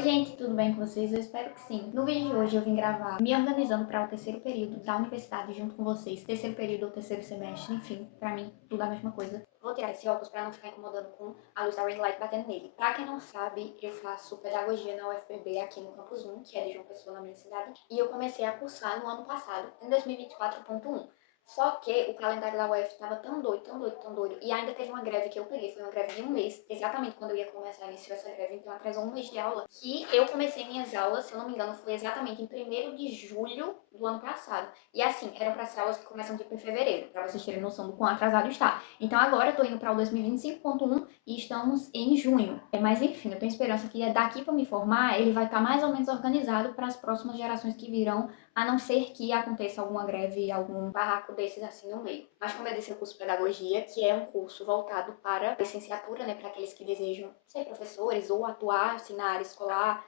Oi gente, tudo bem com vocês? Eu espero que sim. No vídeo de hoje eu vim gravar me organizando para o terceiro período da universidade junto com vocês. Terceiro período ou terceiro semestre, enfim, pra mim tudo a mesma coisa. Vou tirar esse óculos para não ficar incomodando com a luz da ring light batendo nele. Pra quem não sabe, eu faço pedagogia na UFPB aqui no Campus 1, que é de João Pessoa, na minha cidade. E eu comecei a cursar no ano passado, em 2024.1. Só que o calendário da UF estava tão doido, tão doido, tão doido. E ainda teve uma greve que eu peguei, foi uma greve de um mês, exatamente quando eu ia começar a iniciar essa greve, então atrasou um mês de aula. Que eu comecei minhas aulas, se eu não me engano, foi exatamente em 1º de julho do ano passado. E assim, eram para ser aulas que começam tipo em fevereiro, para vocês terem noção do quão atrasado está. Então agora eu tô indo para o 2025.1 e estamos em junho. Mas enfim, eu tenho esperança que daqui para me formar, ele vai estar mais ou menos organizado para as próximas gerações que virão, a não ser que aconteça alguma greve, algum barraco desses assim no meio. Mas como eu disse, eu curso pedagogia, que é um curso voltado para licenciatura, né, para aqueles que desejam ser professores ou atuar assim, na área escolar,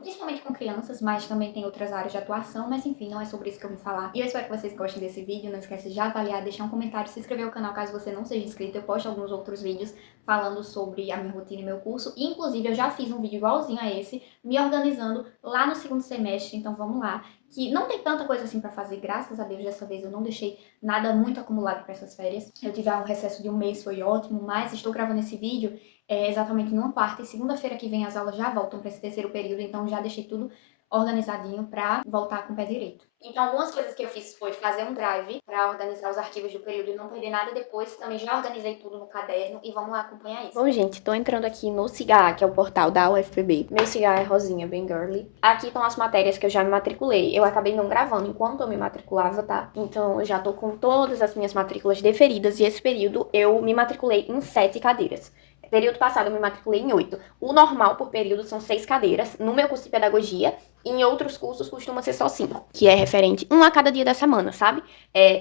principalmente com crianças, mas também tem outras áreas de atuação, mas enfim, não é sobre isso que eu vim falar. E eu espero que vocês gostem desse vídeo, não esquece de avaliar, deixar um comentário, se inscrever no canal caso você não seja inscrito. Eu posto alguns outros vídeos falando sobre a minha rotina e meu curso, e inclusive eu já fiz um vídeo igualzinho a esse, me organizando lá no 2º semestre, então vamos lá. Que não tem tanta coisa assim pra fazer, graças a Deus, dessa vez eu não deixei nada muito acumulado pra essas férias. Eu tive um recesso de um mês, foi ótimo, mas estou gravando esse vídeo exatamente numa quarta, e segunda-feira que vem as aulas já voltam para esse terceiro período, então já deixei tudo organizadinho pra voltar com o pé direito. Então algumas coisas que eu fiz foi fazer um drive pra organizar os arquivos do período e não perder nada depois. Também já organizei tudo no caderno e vamos lá acompanhar isso. Bom, gente, tô entrando aqui no Cigar, que é o portal da UFPB. Meu Cigar é rosinha, bem girly. Aqui estão as matérias que eu já me matriculei. Eu acabei não gravando enquanto eu me matriculava, tá? Então eu já tô com todas as minhas matrículas deferidas e esse período eu me matriculei em 7 cadeiras. Período passado eu me matriculei em 8. O normal por período são 6 cadeiras. No meu curso de pedagogia, em outros cursos costuma ser só 5, que é referente um a cada dia da semana, sabe?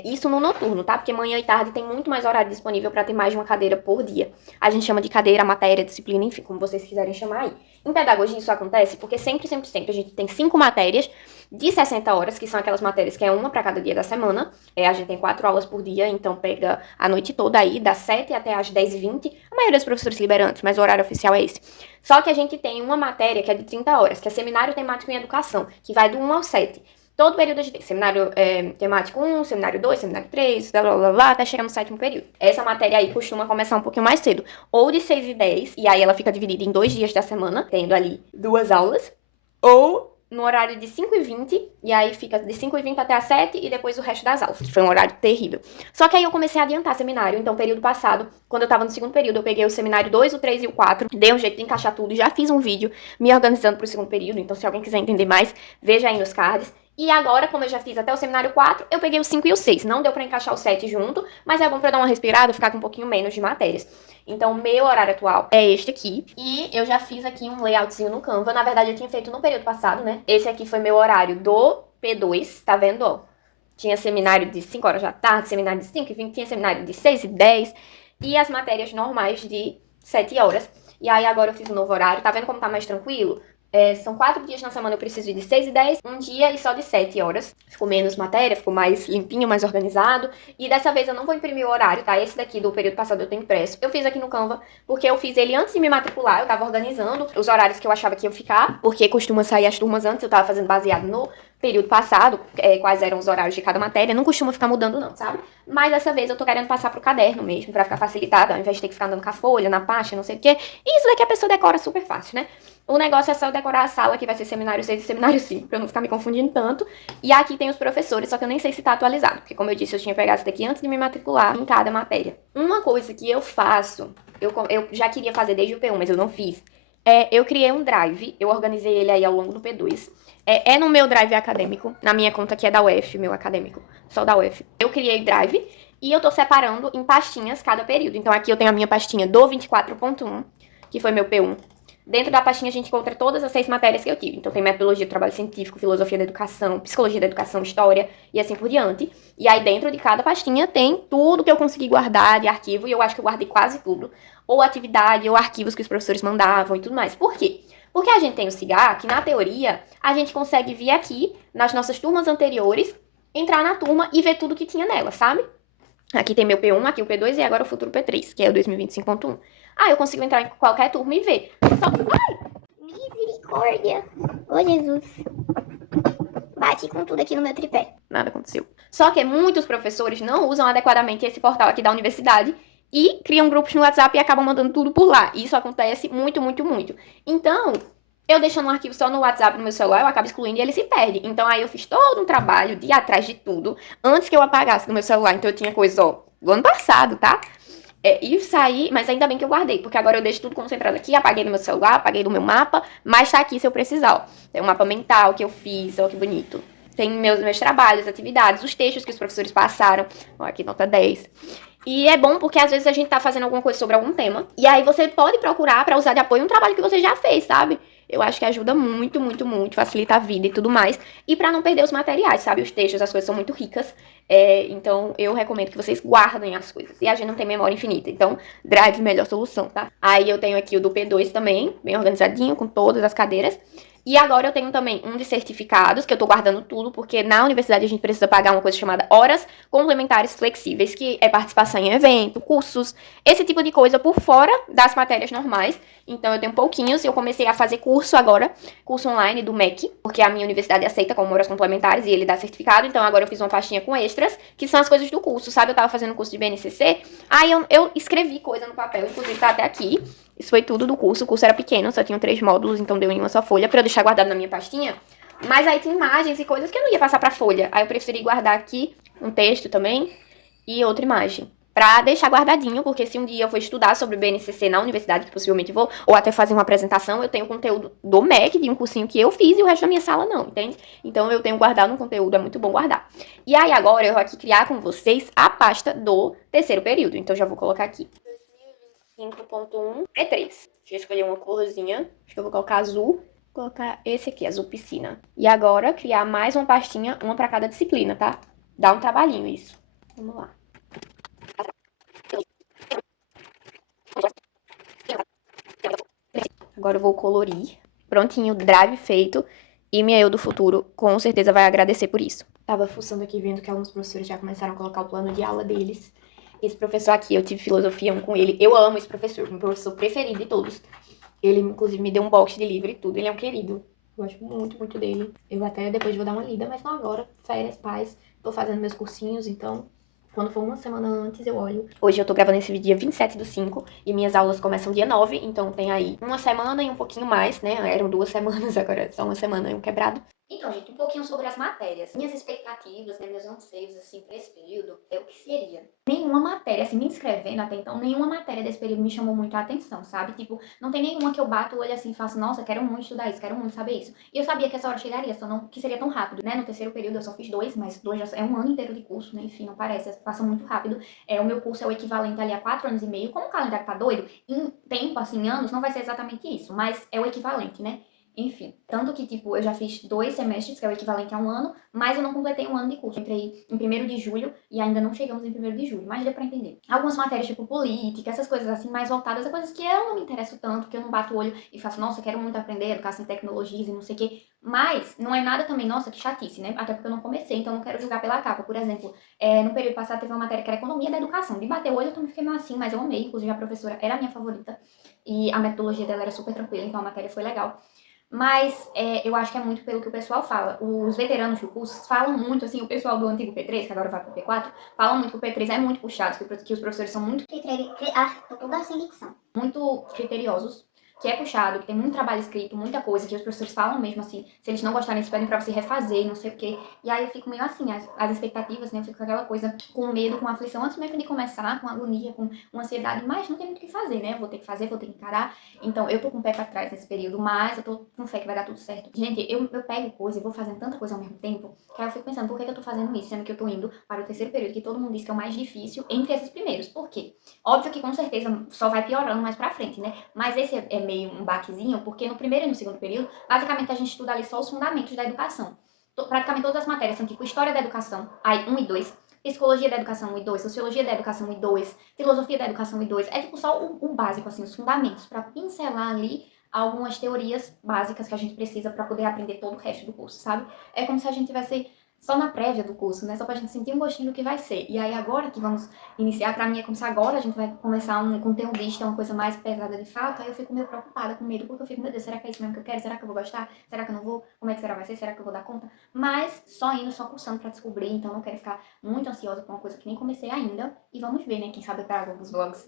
Isso no noturno, tá? Porque manhã e tarde tem muito mais horário disponível para ter mais de uma cadeira por dia. A gente chama de cadeira, matéria, disciplina, enfim, como vocês quiserem chamar aí. Em pedagogia isso acontece porque sempre a gente tem 5 matérias de 60 horas, que são aquelas matérias que é uma para cada dia da semana. A gente tem 4 aulas por dia, então pega a noite toda aí, das 7 até as 10h20. A maioria dos professores libera antes, mas o horário oficial é esse. Só que a gente tem uma matéria que é de 30 horas, que é Seminário Temático em Educação, que vai do 1 ao 7. Todo período a gente tem seminário temático 1, seminário 2, seminário 3, blá, blá, blá, blá, até chegar no 7º período. Essa matéria aí costuma começar um pouquinho mais cedo, ou de 6h10, e aí ela fica dividida em 2 dias da semana, tendo ali 2 aulas, ou no horário de 5h20, e aí fica de 5h20 até as 7 e depois o resto das aulas, que foi um horário terrível. Só que aí eu comecei a adiantar seminário, então período passado, quando eu tava no 2º período, eu peguei o seminário 2, o 3 e o 4, dei um jeito de encaixar tudo, já fiz um vídeo me organizando pro 2º período, então se alguém quiser entender mais, veja aí nos cards. E agora, como eu já fiz até o seminário 4, eu peguei o 5 e o 6. Não deu pra encaixar o 7 junto, mas é bom pra dar uma respirada, ficar com um pouquinho menos de matérias. Então, meu horário atual é este aqui. E eu já fiz aqui um layoutzinho no Canva. Na verdade, eu tinha feito no período passado, né? Esse aqui foi meu horário do P2, tá vendo, ó? Tinha seminário de 5 horas da tarde, seminário de 5h20, tinha seminário de 6h10. E as matérias normais de 7 horas. E aí, agora eu fiz um novo horário. Tá vendo como tá mais tranquilo? São 4 dias na semana, eu preciso ir de 6h10, um dia e só de 7 horas. Ficou menos matéria, ficou mais limpinho, mais organizado. E dessa vez eu não vou imprimir o horário, tá? Esse daqui do período passado eu tenho impresso. Eu fiz aqui no Canva, porque eu fiz ele antes de me matricular. Eu tava organizando os horários que eu achava que iam ficar, porque costuma sair as turmas antes, eu tava fazendo baseado no período passado, quais eram os horários de cada matéria. Não costuma ficar mudando não, sabe? Mas dessa vez eu tô querendo passar pro caderno mesmo, pra ficar facilitado, ao invés de ter que ficar andando com a folha, na pasta, não sei o quê. E isso daqui a pessoa decora super fácil, né? O negócio é só decorar a sala, que vai ser seminário 6 e seminário 5, pra eu não ficar me confundindo tanto. E aqui tem os professores, só que eu nem sei se tá atualizado, porque como eu disse, eu tinha pegado isso daqui antes de me matricular em cada matéria. Uma coisa que eu faço, eu já queria fazer desde o P1, mas eu não fiz, eu criei um drive, eu organizei ele aí ao longo do P2. É no meu drive acadêmico, na minha conta que é da UF, meu acadêmico, só da UF. Eu criei drive e eu tô separando em pastinhas cada período. Então aqui eu tenho a minha pastinha do 24.1, que foi meu P1. Dentro da pastinha a gente encontra todas as 6 matérias que eu tive. Então tem metodologia do trabalho científico, filosofia da educação, psicologia da educação, história e assim por diante. E aí dentro de cada pastinha tem tudo que eu consegui guardar de arquivo, e eu acho que eu guardei quase tudo. Ou atividade, ou arquivos que os professores mandavam e tudo mais. Por quê? Porque a gente tem o Cigar, que na teoria a gente consegue vir aqui nas nossas turmas anteriores, entrar na turma e ver tudo que tinha nela, sabe? Aqui tem meu P1, aqui o P2 e agora o futuro P3, que é o 2025.1. Eu consigo entrar em qualquer turma e ver. Só que... Misericórdia. Ô, Jesus. Bati com tudo aqui no meu tripé. Nada aconteceu. Só que muitos professores não usam adequadamente esse portal aqui da universidade e criam grupos no WhatsApp e acabam mandando tudo por lá. Isso acontece muito, muito, muito. Então, eu deixando um arquivo só no WhatsApp no meu celular, eu acabo excluindo e ele se perde. Então, aí eu fiz todo um trabalho de ir atrás de tudo antes que eu apagasse no meu celular. Então, eu tinha coisa, ó, do ano passado, tá? E saí, mas ainda bem que eu guardei, porque agora eu deixo tudo concentrado aqui, apaguei no meu celular, apaguei do meu mapa, mas tá aqui se eu precisar, ó. Tem um mapa mental que eu fiz, ó, que bonito. Tem meus trabalhos, atividades, os textos que os professores passaram, ó, aqui nota 10. E é bom porque às vezes a gente tá fazendo alguma coisa sobre algum tema, e aí você pode procurar pra usar de apoio um trabalho que você já fez, sabe? Eu acho que ajuda muito, muito, muito, facilita a vida e tudo mais. E pra não perder os materiais, sabe? Os textos, as coisas são muito ricas. Então, eu recomendo que vocês guardem as coisas. E a gente não tem memória infinita. Então, Drive, melhor solução, tá? Aí eu tenho aqui o do P2 também, bem organizadinho, com todas as cadeiras. E agora eu tenho também um de certificados, que eu tô guardando tudo, porque na universidade a gente precisa pagar uma coisa chamada horas complementares flexíveis, que é participação em evento, cursos, esse tipo de coisa por fora das matérias normais. Então eu tenho pouquinhos e eu comecei a fazer curso agora, curso online do MEC, porque a minha universidade aceita como horas complementares e ele dá certificado. Então agora eu fiz uma pastinha com extras, que são as coisas do curso, sabe? Eu tava fazendo curso de BNCC, aí eu escrevi coisa no papel, inclusive tá até aqui. Isso foi tudo do curso. O curso era pequeno, só tinha 3 módulos, então deu em uma só folha pra eu deixar guardado na minha pastinha. Mas aí tem imagens e coisas que eu não ia passar pra folha. Aí eu preferi guardar aqui um texto também e outra imagem. Pra deixar guardadinho, porque se um dia eu for estudar sobre o BNCC na universidade, que possivelmente vou, ou até fazer uma apresentação, eu tenho conteúdo do MEC, de um cursinho que eu fiz, e o resto da minha sala não, entende? Então eu tenho guardado um conteúdo, é muito bom guardar. E aí agora eu vou aqui criar com vocês a pasta do terceiro período. Então já vou colocar aqui 5.1 P3. Deixa eu escolher uma corzinha. Acho que eu vou colocar azul. Vou colocar esse aqui, azul piscina. E agora criar mais uma pastinha, uma pra cada disciplina, tá? Dá um trabalhinho isso. Vamos lá. Agora eu vou colorir. Prontinho, drive feito. E minha eu do futuro com certeza vai agradecer por isso. Tava fuçando aqui vendo que alguns professores já começaram a colocar o plano de aula deles. Esse professor aqui, eu tive filosofia 1 com ele. Eu amo esse professor, meu professor preferido de todos. Ele, inclusive, me deu um box de livro e tudo. Ele é um querido. Eu gosto muito, muito dele. Eu até depois vou dar uma lida, mas não agora. Férias, paz. Tô fazendo meus cursinhos, então quando for uma semana antes eu olho. Hoje eu tô gravando esse vídeo dia 27/5 e minhas aulas começam dia 9, então tem aí uma semana e um pouquinho mais, né? Eram 2 semanas, agora é só uma semana e um quebrado. Então, gente, um pouquinho sobre as matérias. Minhas expectativas, né, meus anseios, assim, pra esse período, é o que seria. Nenhuma matéria, assim, me inscrevendo até então, nenhuma matéria desse período me chamou muito a atenção, sabe? Tipo, não tem nenhuma que eu bato o olho assim e faço, nossa, quero muito estudar isso, quero muito saber isso. E eu sabia que essa hora chegaria, só não que seria tão rápido, né? No terceiro período eu só fiz 2, mas 2 já é um ano inteiro de curso, né? Enfim, não parece, passa muito rápido. O meu curso é o equivalente ali a 4 anos e meio. Como o calendário tá doido, em tempo, assim, em anos, não vai ser exatamente isso, mas é o equivalente, né? Enfim, tanto que, tipo, eu já fiz 2 semestres, que é o equivalente a um ano, mas eu não completei um ano de curso. Eu entrei em 1º de julho e ainda não chegamos em 1º de julho, mas deu pra entender. Algumas matérias, tipo política, essas coisas assim, mais voltadas a coisas que eu não me interesso tanto, que eu não bato o olho e faço, nossa, quero muito aprender, educação em tecnologias e não sei o quê. Mas não é nada também, nossa, que chatice, né? Até porque eu não comecei, então eu não quero julgar pela capa. Por exemplo, no período passado teve uma matéria que era economia da educação. De bater o olho eu também fiquei meio assim, mas eu amei. Inclusive a professora era a minha favorita e a metodologia dela era super tranquila, então a matéria foi legal. Mas eu acho que é muito pelo que o pessoal fala. Os veteranos do curso falam muito, assim, o pessoal do antigo P3, que agora vai pro P4, falam muito que o P3 é muito puxado, que os professores são muito... tô toda sem dicção. Muito criteriosos, que é puxado, que tem muito trabalho escrito, muita coisa, que os professores falam mesmo, assim, se eles não gostarem, eles pedem pra você refazer, não sei o quê. E aí eu fico meio assim, as expectativas, né, eu fico com aquela coisa, com medo, com aflição, antes mesmo de começar, com agonia, com ansiedade, mas não tem muito o que fazer, né, eu vou ter que fazer, vou ter que encarar. Então, eu tô com o pé pra trás nesse período, mas eu tô com fé que vai dar tudo certo. Gente, eu pego coisa e vou fazendo tanta coisa ao mesmo tempo, que aí eu fico pensando, por que eu tô fazendo isso, sendo que eu tô indo para o terceiro período, que todo mundo diz que é o mais difícil entre esses primeiros. Por quê? Óbvio que com certeza só vai piorando mais pra frente, né? Mas esse é meio um baquezinho, porque no primeiro e no segundo período, basicamente a gente estuda ali só os fundamentos da educação. Praticamente todas as matérias são tipo História da Educação, aí 1 e 2, Psicologia da Educação 1 e 2, Sociologia da Educação 1 e 2, Filosofia da Educação 1 e 2. É tipo só o básico, assim, os fundamentos, pra pincelar ali algumas teorias básicas que a gente precisa pra poder aprender todo o resto do curso, sabe? É como se a gente tivesse só na prévia do curso, né? Só pra gente sentir um gostinho do que vai ser. E aí agora que vamos iniciar, pra mim é como se agora a gente vai começar um conteudista, uma coisa mais pesada de fato, aí eu fico meio preocupada, com medo, porque eu fico, meu Deus, será que é isso mesmo que eu quero? Será que eu vou gostar? Será que eu não vou? Como é que será vai ser? Será que eu vou dar conta? Mas só indo, só cursando pra descobrir, então não quero ficar muito ansiosa por uma coisa que nem comecei ainda. E vamos ver, né? Quem sabe eu trago alguns vlogs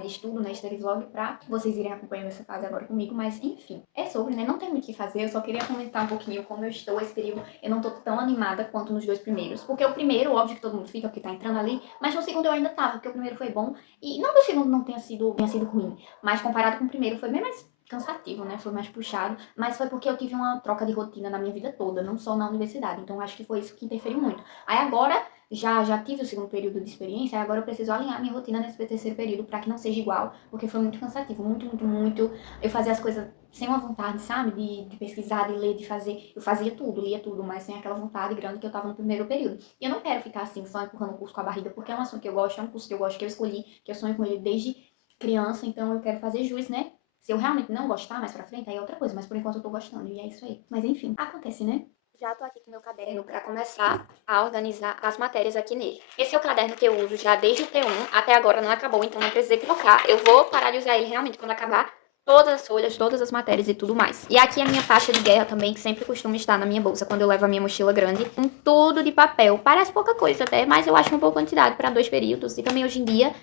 de estudo, né, study vlog, pra vocês irem acompanhando essa fase agora comigo, mas enfim, é sobre, né, não tem muito o que fazer, eu só queria comentar um pouquinho como eu estou esse período, eu não tô tão animada quanto nos 2 primeiros, porque o primeiro, óbvio que todo mundo fica, porque tá entrando ali, mas no segundo eu ainda tava, porque o primeiro foi bom, e não que o segundo não tenha sido ruim, mas comparado com o primeiro foi bem mais cansativo, né, foi mais puxado, mas foi porque eu tive uma troca de rotina na minha vida toda, não só na universidade, então acho que foi isso que interferiu muito. Aí agora já tive o segundo período de experiência, e agora eu preciso alinhar minha rotina nesse terceiro período para que não seja igual, porque foi muito cansativo, muito. Eu fazia as coisas sem uma vontade, sabe? De pesquisar, de ler, de fazer. Eu fazia tudo, lia tudo, mas sem aquela vontade grande que eu tava no primeiro período. E eu não quero ficar assim, só empurrando o curso com a barriga, porque é um assunto que eu gosto, é um curso que eu gosto, que eu escolhi, que eu sonho com ele desde criança, então eu quero fazer jus, né? Se eu realmente não gostar mais pra frente, aí é outra coisa, mas por enquanto eu tô gostando, e é isso aí. Mas enfim, acontece, né? Já tô aqui com meu caderno para começar a organizar as matérias aqui nele. Esse é o caderno que eu uso já desde o T1, até agora não acabou, então não precisei trocar. Eu vou parar de usar ele realmente quando acabar todas as folhas, todas as matérias e tudo mais. E aqui a minha pasta de guerra também, que sempre costuma estar na minha bolsa quando eu levo a minha mochila grande, com tudo de papel. Parece pouca coisa até, mas eu acho uma boa quantidade para 2 períodos. E também hoje em dia,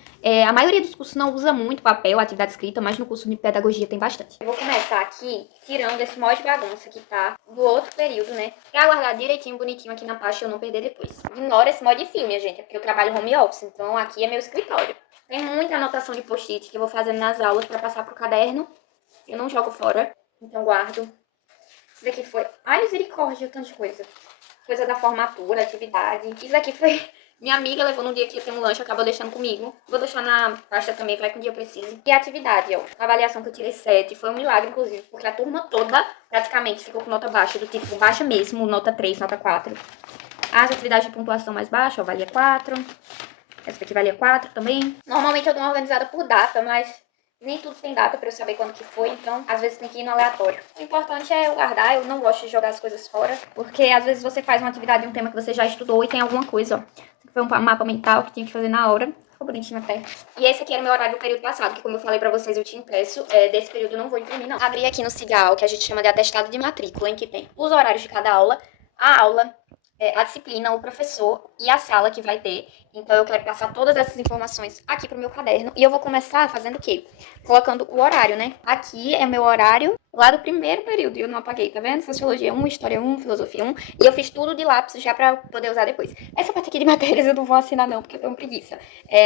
a maioria dos cursos não usa muito papel, atividade escrita, mas no curso de pedagogia tem bastante. Eu vou começar aqui tirando esse monte de bagunça que tá do outro período, né? Pra guardar direitinho, bonitinho aqui na pasta e eu não perder depois. Ignora esse mod de filme, minha gente, é porque eu trabalho home office, então aqui é meu escritório. Tem muita anotação de post-it que eu vou fazendo nas aulas pra passar pro caderno. Eu não jogo fora, então guardo. Isso daqui foi... Ai, misericórdia, tanta coisa. Coisa da formatura, atividade. Isso daqui foi... Minha amiga levou no dia que ia ter um lanche, acabou deixando comigo. Vou deixar na pasta também, vai que um dia eu precise. E a atividade, ó. A avaliação que eu tirei 7 foi um milagre, inclusive, porque a turma toda praticamente ficou com nota baixa, do tipo baixa mesmo, nota 3, nota 4. As atividades de pontuação mais baixa, ó, valia 4. Essa daqui valia 4 também. Normalmente eu dou uma organizada por data, mas nem tudo tem data pra eu saber quando que foi, então às vezes tem que ir no aleatório. O importante é eu guardar, eu não gosto de jogar as coisas fora, porque às vezes você faz uma atividade de um tema que você já estudou e tem alguma coisa, ó. Esse aqui foi um mapa mental que tinha que fazer na hora. Ficou bonitinho até. E esse aqui era o meu horário do período passado, que como eu falei pra vocês, eu tinha impresso. Desse período eu não vou imprimir, não. Abri aqui no Cigal, que a gente chama de atestado de matrícula, em que tem os horários de cada aula, a aula, a disciplina, o professor e a sala que vai ter. Então eu quero passar todas essas informações aqui pro meu caderno. E eu vou começar fazendo o quê? Colocando o horário, né? Aqui é meu horário lá do primeiro período. E eu não apaguei, tá vendo? Sociologia 1, História 1, Filosofia 1. E eu fiz tudo de lápis já pra poder usar depois. Essa parte aqui de matérias eu não vou assinar não, porque eu tenho preguiça.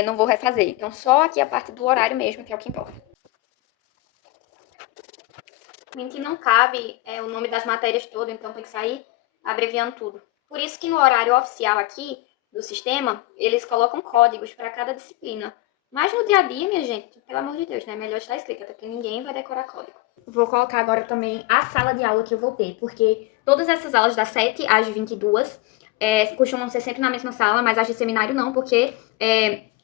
Não vou refazer. Então só aqui a parte do horário mesmo, que é o que importa. Em que não cabe o nome das matérias todo, então tem que sair abreviando tudo. Por isso que no horário oficial aqui do sistema, eles colocam códigos para cada disciplina. Mas no dia a dia, minha gente, pelo amor de Deus, né? Melhor estar escrito, até porque ninguém vai decorar código. Vou colocar agora também a sala de aula que eu vou ter, porque todas essas aulas das 7 às 22 costumam ser sempre na mesma sala, mas as de seminário não, porque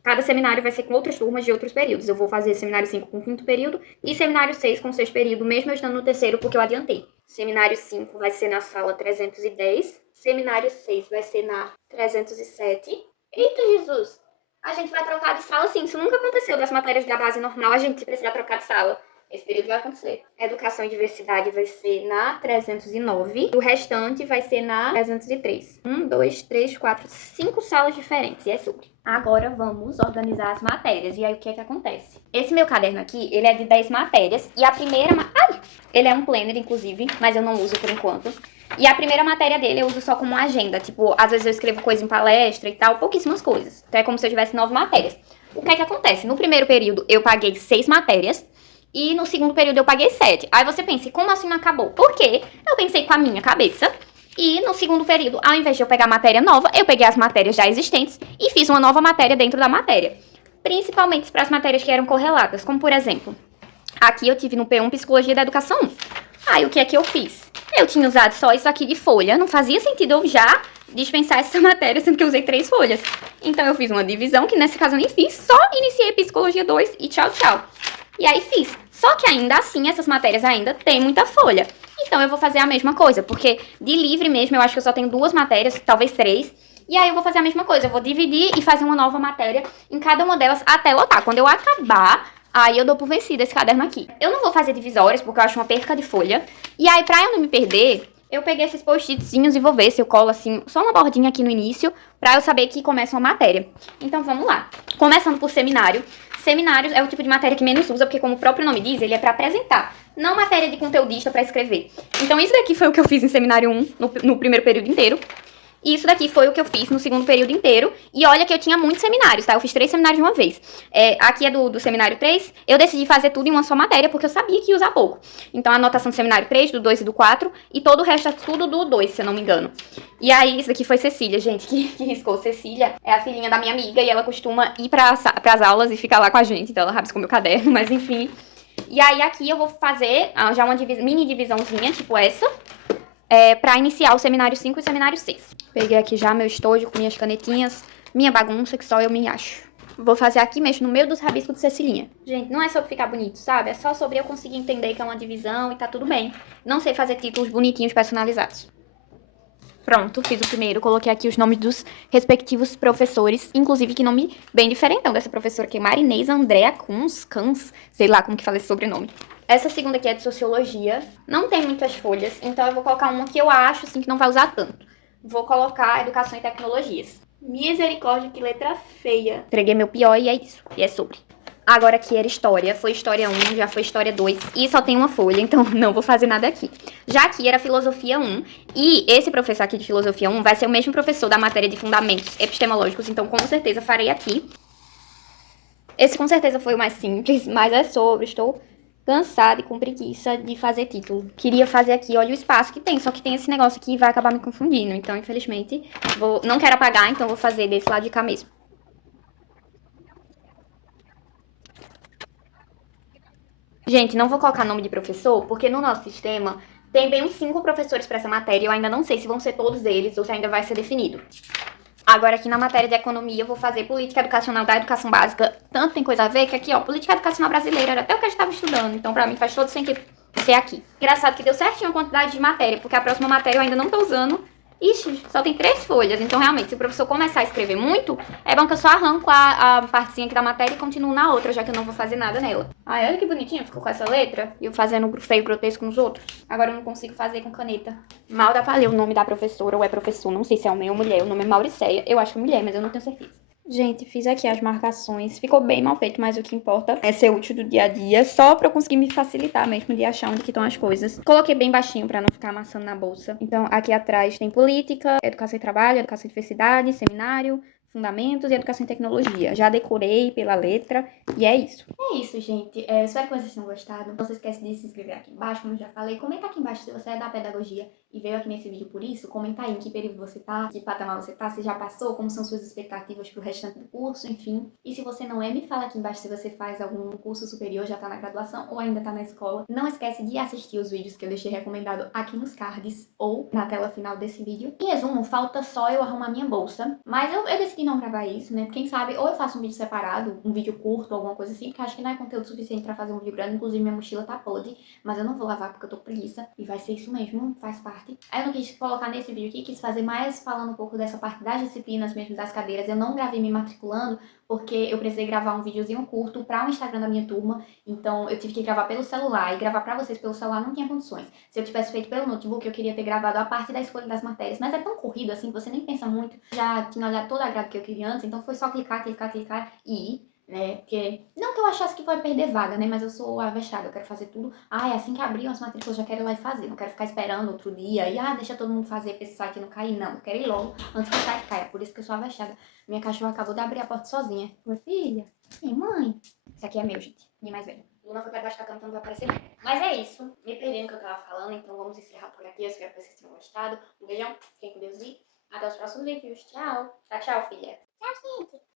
cada seminário vai ser com outras turmas de outros períodos. Eu vou fazer seminário 5 com o quinto período e seminário 6 com o sexto período, mesmo eu estando no terceiro, porque eu adiantei. Seminário 5 vai ser na sala 310, seminário 6 vai ser na 307. Eita, Jesus! A gente vai trocar de sala sim, isso nunca aconteceu das matérias da base normal, a gente precisa trocar de sala. Esse período vai acontecer. Educação e diversidade vai ser na 309. E o restante vai ser na 303. 1, 2, 3, 4, 5 salas diferentes. E é sobre. Agora vamos organizar as matérias. E aí o que é que acontece? Esse meu caderno aqui, ele é de 10 matérias. E a primeira... Ai! Ele é um planner, inclusive, mas eu não uso por enquanto. E a primeira matéria dele eu uso só como agenda. Tipo, às vezes eu escrevo coisa em palestra e tal, pouquíssimas coisas. Então é como se eu tivesse 9 matérias. O que é que acontece? No primeiro período eu paguei 6 matérias. E no segundo período eu paguei 7. Aí você pensa, como assim não acabou? Porque eu pensei com a minha cabeça. E no segundo período, ao invés de eu pegar matéria nova, eu peguei as matérias já existentes e fiz uma nova matéria dentro da matéria. Principalmente para as matérias que eram correlatas. Como, por exemplo, aqui eu tive no P1 Psicologia da Educação 1. Aí o que é que eu fiz? Eu tinha usado só isso aqui de folha. Não fazia sentido eu já dispensar essa matéria, sendo que eu usei 3 folhas. Então eu fiz uma divisão, que nesse caso eu nem fiz. Só iniciei Psicologia 2 e tchau, tchau. E aí fiz. Só que ainda assim, essas matérias ainda têm muita folha. Então Então eu vou fazer a mesma coisa, porque de livre mesmo eu acho que eu só tenho 2 matérias, talvez 3. E aí eu vou fazer a mesma coisa, eu vou dividir e fazer uma nova matéria em cada uma delas até lotar. Quando eu acabar, aí eu dou por vencido esse caderno aqui. Eu não vou fazer divisórias, porque eu acho uma perca de folha. E aí, pra eu não me perder, eu peguei esses post-itzinhos e vou ver se eu colo assim, só uma bordinha aqui no início, pra eu saber que começa uma matéria. Então vamos lá. Começando por seminário. Seminários é o tipo de matéria que menos usa, porque como o próprio nome diz, ele é pra apresentar, não matéria de conteudista pra escrever. Então isso daqui foi o que eu fiz em seminário 1, no primeiro período inteiro. E isso daqui foi o que eu fiz no segundo período inteiro. E olha que eu tinha muitos seminários, tá? Eu fiz 3 seminários de uma vez. Aqui é do seminário 3. Eu decidi fazer tudo em uma só matéria, porque eu sabia que ia usar pouco. Então, a anotação do seminário 3, do 2 e do 4. E todo o resto é tudo do 2, se eu não me engano. E aí, isso daqui foi Cecília, gente, que riscou. Cecília é a filhinha da minha amiga e ela costuma ir pras aulas e ficar lá com a gente. Então, ela rabiscou meu caderno, mas enfim. E aí, aqui eu vou fazer já uma mini divisãozinha, tipo essa. Pra iniciar o seminário 5 e o seminário 6. Peguei aqui já meu estojo com minhas canetinhas, minha bagunça que só eu me acho. Vou fazer aqui mesmo no meio dos rabiscos de Cecilinha. Gente, não é sobre ficar bonito, sabe? É só sobre eu conseguir entender que é uma divisão e tá tudo bem. Não sei fazer títulos bonitinhos personalizados. Pronto, fiz o primeiro, coloquei aqui os nomes dos respectivos professores, inclusive que nome bem diferentão dessa professora aqui, Marinês Andréa Cans, sei lá como que fala esse sobrenome. Essa segunda aqui é de Sociologia, não tem muitas folhas, então eu vou colocar uma que eu acho, assim, que não vai usar tanto. Vou colocar Educação e Tecnologias. Misericórdia, que letra feia. Entreguei meu pior e é isso, e é sobre. Agora aqui era História, foi História 1, já foi História 2 e só tem uma folha, então não vou fazer nada aqui. Já aqui era Filosofia 1 e esse professor aqui de Filosofia 1 vai ser o mesmo professor da matéria de Fundamentos Epistemológicos, então com certeza farei aqui. Esse com certeza foi o mais simples, mas é sobre, estou cansada e com preguiça de fazer título. Queria fazer aqui, olha o espaço que tem, só que tem esse negócio aqui e vai acabar me confundindo, então infelizmente não quero apagar, então vou fazer desse lado de cá mesmo. Gente, não vou colocar nome de professor, porque no nosso sistema tem bem uns 5 professores para essa matéria. Eu ainda não sei se vão ser todos eles ou se ainda vai ser definido. Agora, aqui na matéria de economia, eu vou fazer política educacional da educação básica. Tanto tem coisa a ver que aqui, ó, política educacional brasileira era até o que a gente estava estudando. Então, pra mim, faz todo sentido ser aqui. Engraçado que deu certinho a quantidade de matéria, porque a próxima matéria eu ainda não tô usando. Ixi, só tem 3 folhas. Então, realmente, se o professor começar a escrever muito, é bom que eu só arranco a partezinha aqui da matéria e continuo na outra, já que eu não vou fazer nada nela. Ai, olha que bonitinho, ficou com essa letra. E eu fazendo feio grotesco nos outros. Agora eu não consigo fazer com caneta. Mal dá pra ler o nome da professora ou é professor, não sei se é homem ou mulher. O nome é Mauricéia. Eu acho que é mulher, mas eu não tenho certeza. Gente, fiz aqui as marcações. Ficou bem mal feito, mas o que importa é ser útil do dia a dia, só pra eu conseguir me facilitar mesmo de achar onde que estão as coisas. Coloquei bem baixinho pra não ficar amassando na bolsa. Então, aqui atrás tem política, educação e trabalho, educação e diversidade, seminário, fundamentos e educação e tecnologia. Já decorei pela letra e é isso. É isso, gente. Espero que vocês tenham gostado. Não se esquece de se inscrever aqui embaixo, como eu já falei. Comenta aqui embaixo se você é da pedagogia e veio aqui nesse vídeo por isso. Comenta aí em que período você tá, que patamar você tá, se já passou, como são suas expectativas pro restante do curso, enfim. E se você não é, me fala aqui embaixo se você faz algum curso superior, já tá na graduação ou ainda tá na escola. Não esquece de assistir os vídeos que eu deixei recomendado aqui nos cards ou na tela final desse vídeo. Em resumo, falta só eu arrumar minha bolsa, mas eu decidi não gravar isso, né? Quem sabe ou eu faço um vídeo separado, um vídeo curto, alguma coisa assim, porque acho que não é conteúdo suficiente pra fazer um vídeo grande. Inclusive minha mochila tá podre, mas eu não vou lavar porque eu tô com preguiça e vai ser isso mesmo, faz parte. Aí eu não quis colocar nesse vídeo aqui, quis fazer mais falando um pouco dessa parte das disciplinas mesmo, das cadeiras. Eu não gravei me matriculando porque eu precisei gravar um videozinho curto para o Instagram da minha turma, então eu tive que gravar pelo celular e gravar pra vocês pelo celular não tinha condições. Se eu tivesse feito pelo notebook, eu queria ter gravado a parte da escolha das matérias, mas é tão corrido assim que você nem pensa muito. Já tinha olhado toda a grade que eu queria antes, então foi só clicar e ir, né? Porque não que eu achasse que vai perder vaga, né? Mas eu sou avexada, eu quero fazer tudo. Ah, é assim que abrir as matrículas, eu já quero ir lá e fazer. Não quero ficar esperando outro dia e deixa todo mundo fazer pra esse site não cair. Não, eu quero ir logo antes que o site caia. Por isso que eu sou avexada. Minha cachorra acabou de abrir a porta sozinha. Minha filha, sim, mãe. Esse aqui é meu, gente. Minha mais velha. Luna foi pra debaixo da cama, então não vai aparecer mais. Mas é isso. Me perdi no que eu tava falando, então vamos encerrar por aqui. Eu espero que vocês tenham gostado. Um beijão, fiquem com Deus e até os próximos vídeos. Tchau. Tchau, filha. Tchau, gente.